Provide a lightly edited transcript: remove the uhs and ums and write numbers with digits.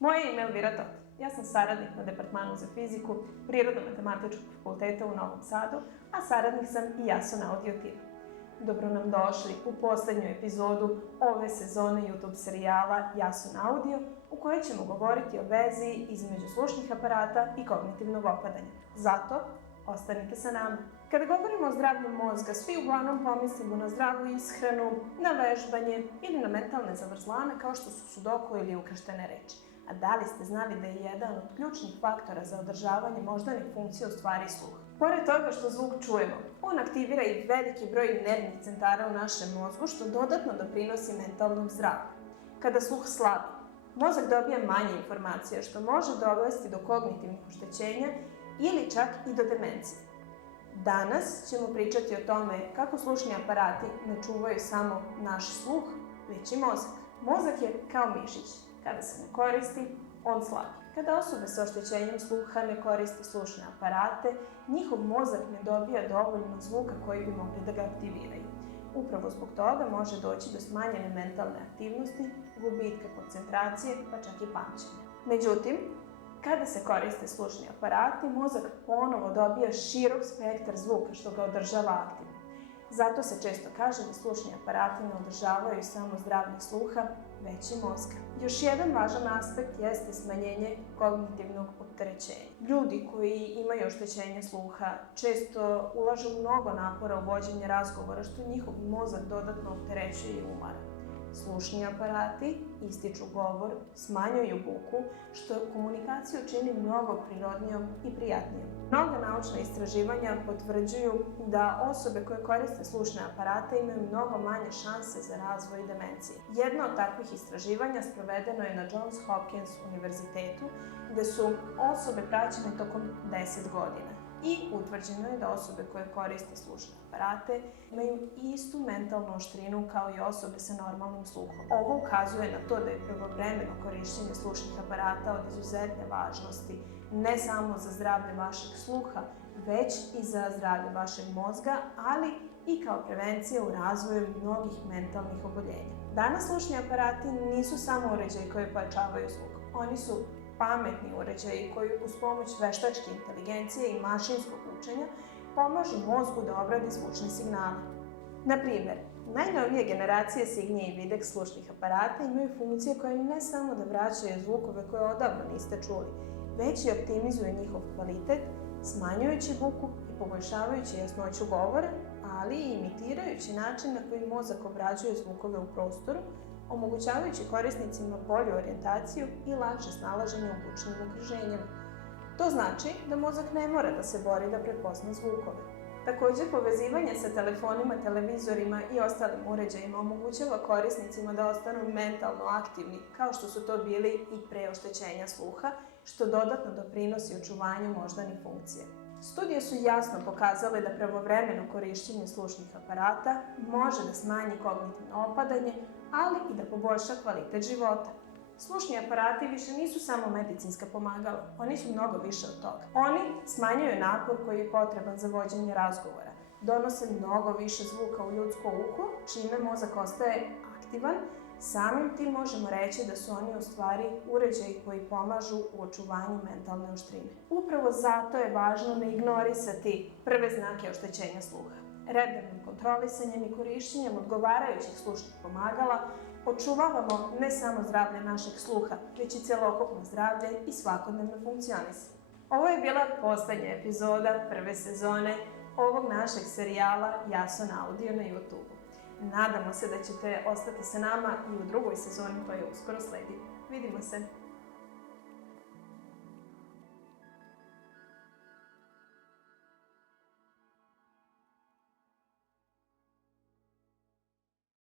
Moje ime je Elvira Tot. Ja sam saradnik na Departmanu za fiziku Prirodno-matematičkog fakulteta u Novom Sadu, a saradnik sam i Jason Audio Team. Dobro nam došli u poslednju epizodu ove sezone YouTube serijala Jason Audio, u kojoj ćemo govoriti o vezi između slušnih aparata i kognitivnog opadanja. Zato, ostanite sa nama. Kada govorimo o zdravlju mozga, svi uglavnom pomislimo na zdravu ishranu, na vežbanje ili na mentalne zavrzlame kao što su sudoku ili ukrštene reči. A da li ste znali da je jedan od ključnih faktora za održavanje moždanih funkcija u stvari sluh? Pored toga što zvuk čujemo, on aktivira i veliki broj nervnih centara u našem mozgu, što dodatno doprinosi mentalnom zdravlju. Kada sluh slabi, mozak dobija manje informacija, što može dovesti do kognitivnih oštećenja ili čak i do demencije. Danas ćemo pričati o tome kako slušni aparati ne čuvaju samo naš sluh, već i mozak. Mozak je kao mišić. Kada se ne koristi, on slabi. Kada osobe sa oštećenjem sluha ne koriste slušne aparate, njihov mozak ne dobija dovoljno zvuka koji bi mogli da ga aktiviraju. Upravo zbog toga može doći do smanjene mentalne aktivnosti, gubitka koncentracije, pa čak i pamćenja. Međutim, kada se koriste slušni aparati, mozak ponovo dobija širok spektar zvuka što ga održava aktivnim. Zato se često kaže da slušni aparati ne održavaju samo zdravlje sluha, već i mozga. Još jedan važan aspekt jeste smanjenje kognitivnog opterećenja. Ljudi koji imaju oštećenje sluha često ulažu mnogo napora u vođenje razgovora, što njihov mozak dodatno opterećuje i umara. Slušni aparati ističu govor, smanjuju buku, što komunikaciju čini mnogo prirodnijom i prijatnijom. Mnoga naučna istraživanja potvrđuju da osobe koje koriste slušne aparate imaju mnogo manje šanse za razvoj demencije. Jedno od takvih istraživanja sprovedeno je na Johns Hopkins univerzitetu, gde su osobe praćene tokom 10 godina. I utvrđeno je da osobe koje koriste slušne aparate imaju istu mentalnu oštrinu kao i osobe sa normalnim sluhom. Ovo ukazuje na to da je pravovremeno korišćenje slušnih aparata od izuzetne važnosti ne samo za zdravlje vašeg sluha, već i za zdravlje vašeg mozga, ali i kao prevencija u razvoju mnogih mentalnih oboljenja. Danas slušni aparati nisu samo uređaji koji pojačavaju zvuk. Oni su pametni uređaji koji uz pomoć veštačke inteligencije i mašinskog učenja pomažu mozgu da obradi zvučne signale. Na primjer, najnovije generacije Signia i Videx slušnih aparata imaju funkcije koje ne samo da vraćaju zvukove koje odavno niste čuli, već i optimizuju njihov kvalitet, smanjujući buku i poboljšavajući jasnoću govora, ali i imitirajući način na koji mozak obrađuje zvukove u prostoru, omogućavajući korisnicima bolju orijentaciju i lakše snalaženje u bučnim okruženjima. To znači da mozak ne mora da se bori da prepozna zvukove. Također, povezivanje sa telefonima, televizorima i ostalim uređajima omogućava korisnicima da ostanu mentalno aktivni, kao što su to bili i pre oštećenja sluha, što dodatno doprinosi očuvanju moždanih funkcija. Studije su jasno pokazale da pravovremeno korišćenje slušnih aparata može da smanji kognitivno opadanje, ali i da poboljša kvalitet života. Slušni aparati više nisu samo medicinska pomagala, oni su mnogo više od toga. Oni smanjuju napor koji je potreban za vođenje razgovora, donose mnogo više zvuka u ljudsko uho, čime mozak ostaje aktivan. Samim tim možemo reći da su oni u stvari uređaji koji pomažu u očuvanju mentalne oštrine. Upravo zato je važno ne ignorisati prve znake oštećenja sluha. Redovnim kontrolisanjem i korišćenjem odgovarajućih slušnih pomagala očuvavamo ne samo zdravlje našeg sluha, već i celokupno zdravlje i svakodnevno funkcionisanje. Ovo je bila poslednja epizoda prve sezone ovog našeg serijala Jason Audio na YouTube. Nadamo se da ćete ostati sa nama i u drugoj sezoni koja uskoro sledi. Vidimo se!